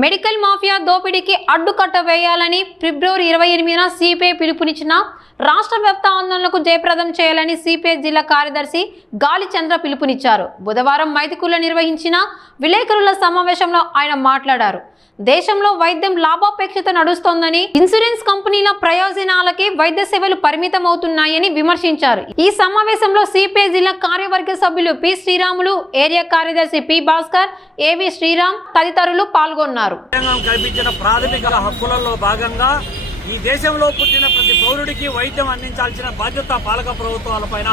Medical mafia దోపిడీకి అడ్డుకట్ట వేయాలని ఫిబ్రవరి 28న సిపిఐ పిలుపునిచ్చిన రాష్ట్ర వ్యాప్త ఆందోళనకు జయప్రదం చేయాలని సిపిఐ జిల్లా కార్యదర్శి గాలి చంద్ర పిలుపునిచ్చారు. బుధవారం మైదుకూరులో నిర్వహించిన విలేకరుల సమావేశంలో ఆయన మాట్లాడారు. దేశంలో వైద్యం లాభాపేక్షత నడుస్తోందని, ఇన్సూరెన్స్ కంపెనీల ప్రయోజనాలకి వైద్య సేవలు పరిమితమవుతున్నాయని విమర్శించారు. ఈ సమావేశంలో సిపిఐ జిల్లా కార్యవర్గ సభ్యులు పి శ్రీరాములు, ఏరియా కార్యదర్శి పి భాస్కర్, ఏవి శ్రీరామ్ తదితరులు పాల్గొన్నారు. కల్పించిన ప్రాథమిక హక్కులలో భాగంగా ఈ దేశంలో పుట్టిన ప్రతి పౌరుడికి వైద్యం అందించాల్సిన బాధ్యత పాలక ప్రభుత్వాలపైన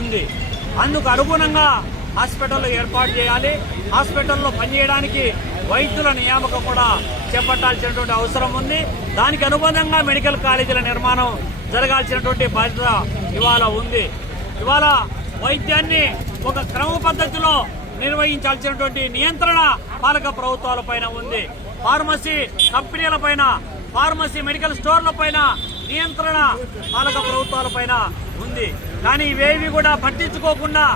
ఉంది. అందుకు అనుగుణంగా హాస్పిటల్ ఏర్పాటు చేయాలి. హాస్పిటల్లో పనిచేయడానికి వైద్యుల నియామకం కూడా చేపట్టాల్సినటువంటి అవసరం ఉంది. దానికి అనుబంధంగా మెడికల్ కాలేజీల నిర్మాణం జరగాల్సినటువంటి బాధ్యత ఇవాళ ఉంది. ఇవాళ వైద్యాన్ని ఒక క్రమ పద్ధతిలో నిర్వహించాల్సినటువంటి నియంత్రణ పాలక ప్రభుత్వాలపైన ఉంది. ఫార్మసీ కంపెనీలపైన, ఫార్మసీ మెడికల్ స్టోర్లపైన నియంత్రణ పాలక ప్రభుత్వాలపైన ఉంది. కానీ ఇవేవి కూడా పట్టించుకోకుండా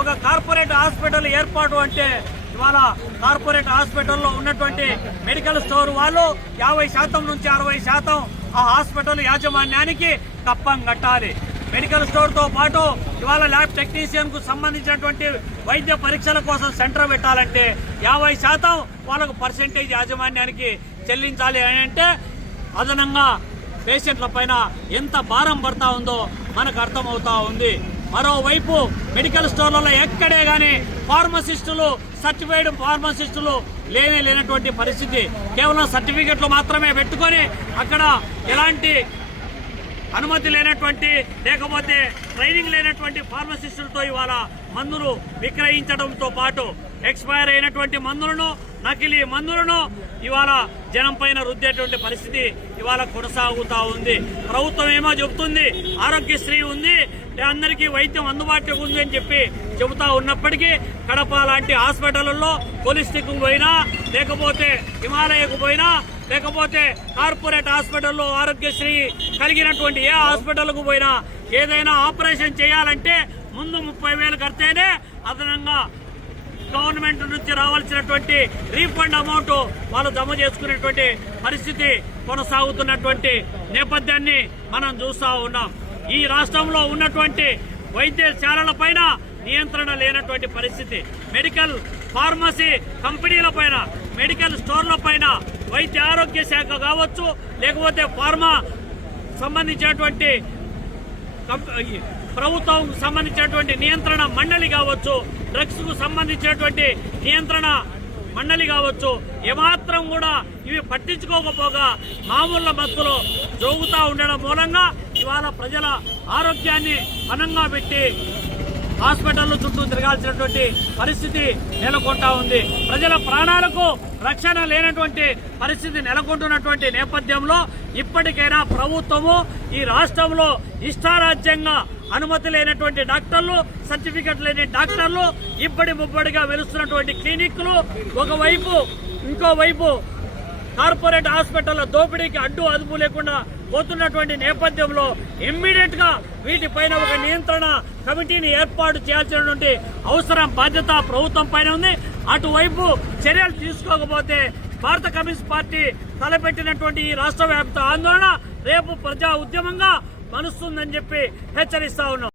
ఒక కార్పొరేట్ హాస్పిటల్ ఏర్పాటు అంటే ఇవాళ కార్పొరేట్ హాస్పిటల్లో ఉన్నటువంటి మెడికల్ స్టోర్ వాళ్ళు 50% నుంచి 60% ఆ హాస్పిటల్ యాజమాన్యానికి కప్పం కట్టాలి. మెడికల్ స్టోర్ తో పాటు ఇవాళ ల్యాబ్ టెక్నీషియన్ కు సంబంధించినటువంటి వైద్య పరీక్షల కోసం సెంటర్ పెట్టాలంటే 50% వాళ్ళకు పర్సెంటేజ్ యాజమాన్యానికి చెల్లించాలి అని అంటే అదనంగా పేషెంట్ల పైన ఎంత భారం పడతా ఉందో మనకు అర్థమవుతా ఉంది. మరోవైపు మెడికల్ స్టోర్లలో ఎక్కడే గానీ ఫార్మసిస్టులు, సర్టిఫైడ్ ఫార్మసిస్టులు లేనటువంటి పరిస్థితి. కేవలం సర్టిఫికెట్లు మాత్రమే పెట్టుకొని అక్కడ ఎలాంటి అనుమతి లేనటువంటి, లేకపోతే ట్రైనింగ్ లేనటువంటి ఫార్మసిస్టులతో ఇవాళ మందులు విక్రయించడంతో పాటు ఎక్స్పైర్ అయినటువంటి మందులను, నకిలీ మందులను ఇవాళ జనం పైన రుద్దేటువంటి పరిస్థితి ఇవాళ కొనసాగుతా ఉంది. ప్రభుత్వం ఏమో చెబుతుంది ఆరోగ్యశ్రీ ఉంది, అందరికీ వైద్యం అందుబాటులో ఉంది అని చెప్పి చెబుతా ఉన్నప్పటికీ కడప లాంటి హాస్పిటల్లో హోలిస్టిక్ పోయినా, లేకపోతే హిమాలయకు పోయినా, లేకపోతే కార్పొరేట్ హాస్పిటల్లో ఆరోగ్యశ్రీ కలిగినటువంటి ఏ హాస్పిటల్కు పోయినా ఏదైనా ఆపరేషన్ చేయాలంటే ముందు 30,000 కడితేనే అదనంగా గవర్నమెంట్ నుంచి రావాల్సినటువంటి రీఫండ్ అమౌంట్ వాళ్ళు జమ చేసుకునేటువంటి పరిస్థితి కొనసాగుతున్నటువంటి నేపథ్యాన్ని మనం చూస్తూ ఉన్నాం. ఈ రాష్ట్రంలో ఉన్నటువంటి వైద్యశాలల పైన నియంత్రణ లేనటువంటి పరిస్థితి. మెడికల్ ఫార్మసీ కంపెనీల పైన, మెడికల్ స్టోర్ల పైన వైద్య ఆరోగ్య శాఖ కావచ్చు, లేకపోతే ఫార్మా సంబంధించినటువంటి ప్రభుత్వం సంబంధించినటువంటి నియంత్రణ మండలి కావచ్చు, డ్రగ్స్ కు సంబంధించినటువంటి నియంత్రణ మండలి కావచ్చు, ఏమాత్రం కూడా ఇవి పట్టించుకోకపోగా మామూలు బతుకులో జోగుతూ ఉండడం మూలంగా ఇవాళ ప్రజల ఆరోగ్యాన్ని పణంగా పెట్టి హాస్పిటల్ చుట్టూ తిరగాల్సినటువంటి పరిస్థితి నెలకొంటా ఉంది. ప్రజల ప్రాణాలకు రక్షణ లేనటువంటి పరిస్థితి నెలకొంటున్నటువంటి నేపథ్యంలో ఇప్పటికైనా ప్రభుత్వము ఈ రాష్ట్రంలో ఇష్టారాజ్యంగా అనుమతి లేనటువంటి డాక్టర్లు, సర్టిఫికెట్ లేని డాక్టర్లు, ఇప్పటి ముప్పటిగా వెలుస్తున్నటువంటి క్లినిక్లు ఒకవైపు, ఇంకోవైపు కార్పొరేట్ హాస్పిటల్ దోపిడీకి అడ్డు అదుపు లేకుండా పోతున్నటువంటి నేపథ్యంలో ఇమ్మీడియట్ గా వీటిపైన ఒక నియంత్రణ కమిటీని ఏర్పాటు చేయాల్సినటువంటి అవసరం, బాధ్యత ప్రభుత్వం పైన ఉంది. అటువైపు చర్యలు తీసుకోకపోతే భారత కమ్యూనిస్ట్ పార్టీ తలపెట్టినటువంటి ఈ రాష్ట్ర వ్యాప్త ఆందోళన రేపు ప్రజా ఉద్యమంగా మలుస్తుందని చెప్పి హెచ్చరిస్తా ఉన్నాం.